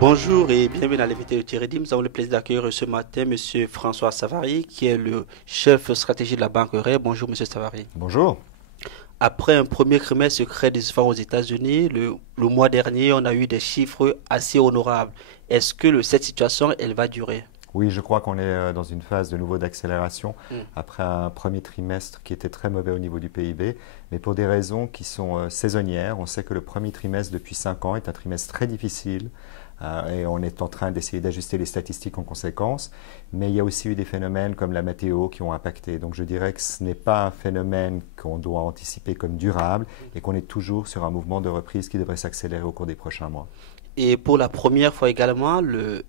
Bonjour et bienvenue dans l'invité de Thierry Dim. Nous avons le plaisir d'accueillir ce matin M. François Savary, qui est le chef stratégie de la Banque Ray. Bonjour M. Savary. Bonjour. Après un premier trimestre secret des efforts aux États-Unis, le mois dernier, on a eu des chiffres assez honorables. Est-ce que cette situation, elle va durer? Oui, je crois qu'on est dans une phase de nouveau d'accélération Mm. après un premier trimestre qui était très mauvais au niveau du PIB, mais pour des raisons qui sont saisonnières. On sait que le premier trimestre depuis 5 ans est un trimestre très difficile et on est en train d'essayer d'ajuster les statistiques en conséquence, mais il y a aussi eu des phénomènes comme la météo qui ont impacté. Donc je dirais que ce n'est pas un phénomène qu'on doit anticiper comme durable et qu'on est toujours sur un mouvement de reprise qui devrait s'accélérer au cours des prochains mois. Et pour la première fois également, le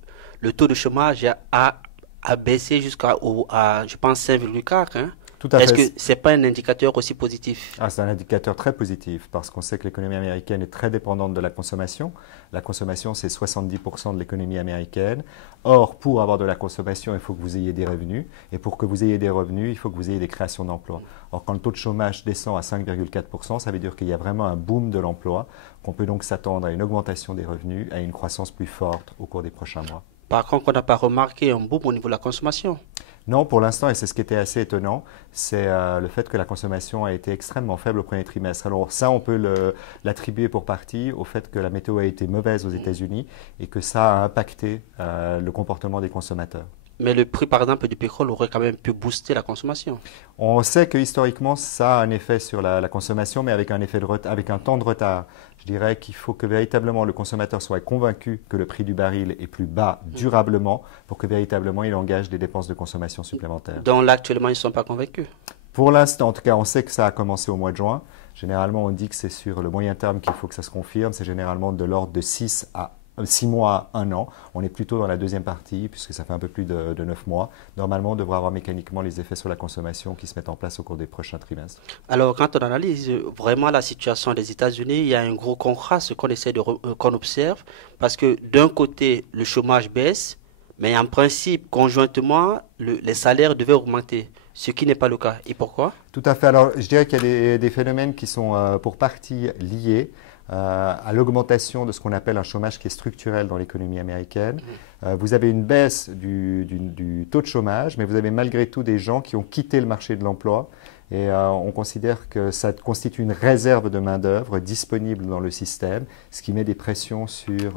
taux de chômage a baissé jusqu'à, je pense, 5,4, hein. Tout à Est-ce fait. que ce n'est pas un indicateur aussi positif? C'est un indicateur très positif parce qu'on sait que l'économie américaine est très dépendante de la consommation. La consommation, c'est 70% de l'économie américaine. Or, pour avoir de la consommation, il faut que vous ayez des revenus. Et pour que vous ayez des revenus, il faut que vous ayez des créations d'emplois. Or, quand le taux de chômage descend à 5,4%, ça veut dire qu'il y a vraiment un boom de l'emploi, qu'on peut donc s'attendre à une augmentation des revenus, à une croissance plus forte au cours des prochains mois. Par contre, on n'a pas remarqué un boom au niveau de la consommation. Non, pour l'instant, et c'est ce qui était assez étonnant, c'est le fait que la consommation a été extrêmement faible au premier trimestre. Alors ça, on peut l'attribuer pour partie au fait que la météo a été mauvaise aux États-Unis et que ça a impacté le comportement des consommateurs. Mais le prix, par exemple, du pétrole aurait quand même pu booster la consommation. On sait que historiquement, ça a un effet sur la consommation, mais avec avec un temps de retard. Je dirais qu'il faut que véritablement le consommateur soit convaincu que le prix du baril est plus bas durablement pour que véritablement il engage des dépenses de consommation supplémentaires. Donc là, actuellement, ils ne sont pas convaincus. Pour l'instant, en tout cas, on sait que ça a commencé au mois de juin. Généralement, on dit que c'est sur le moyen terme qu'il faut que ça se confirme. C'est généralement de l'ordre de 6 mois à 1 an. On est plutôt dans la deuxième partie, puisque ça fait un peu plus de 9 mois. Normalement, on devrait avoir mécaniquement les effets sur la consommation qui se mettent en place au cours des prochains trimestres. Alors, quand on analyse vraiment la situation des États-Unis, il y a un gros contraste qu'on observe, parce que d'un côté, le chômage baisse, mais en principe, conjointement, les salaires devaient augmenter, ce qui n'est pas le cas. Et pourquoi? Tout à fait. Alors, je dirais qu'il y a des phénomènes qui sont pour partie liés à l'augmentation de ce qu'on appelle un chômage qui est structurel dans l'économie américaine. Vous avez une baisse du taux de chômage, mais vous avez malgré tout des gens qui ont quitté le marché de l'emploi. Et on considère que ça constitue une réserve de main-d'œuvre disponible dans le système, ce qui met des pressions sur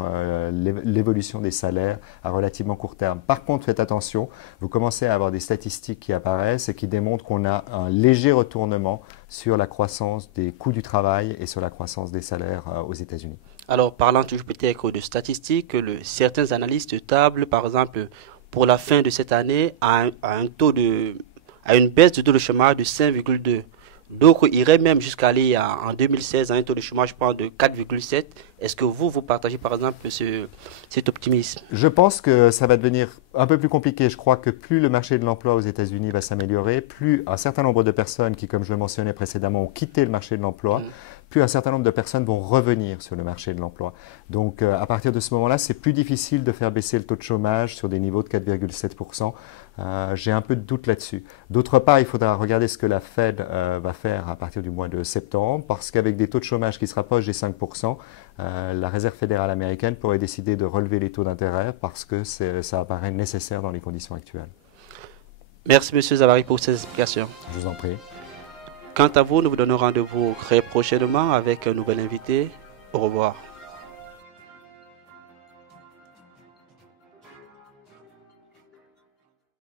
l'évolution des salaires à relativement court terme. Par contre, faites attention, vous commencez à avoir des statistiques qui apparaissent et qui démontrent qu'on a un léger retournement sur la croissance des coûts du travail et sur la croissance des salaires aux États-Unis. Alors, parlant toujours peut-être de statistiques, certains analystes tablent, par exemple, pour la fin de cette année, à une baisse du taux de chômage de 5,2. D'autres iraient même jusqu'à aller en 2016 à un taux de chômage, je pense, de 4,7. Est-ce que vous partagez par exemple cet optimisme? Je pense que ça va devenir un peu plus compliqué. Je crois que plus le marché de l'emploi aux États-Unis va s'améliorer, plus un certain nombre de personnes qui, comme je le mentionnais précédemment, ont quitté le marché de l'emploi, plus un certain nombre de personnes vont revenir sur le marché de l'emploi. Donc à partir de ce moment-là, c'est plus difficile de faire baisser le taux de chômage sur des niveaux de 4,7%. J'ai un peu de doute là-dessus. D'autre part, il faudra regarder ce que la Fed va faire à partir du mois de septembre, parce qu'avec des taux de chômage qui se rapprochent des 5%, la Réserve fédérale américaine pourrait décider de relever les taux d'intérêt parce que ça apparaît nécessaire dans les conditions actuelles. Merci Monsieur Savary pour ces explications. Je vous en prie. Quant à vous, nous vous donnons rendez-vous très prochainement avec un nouvel invité. Au revoir.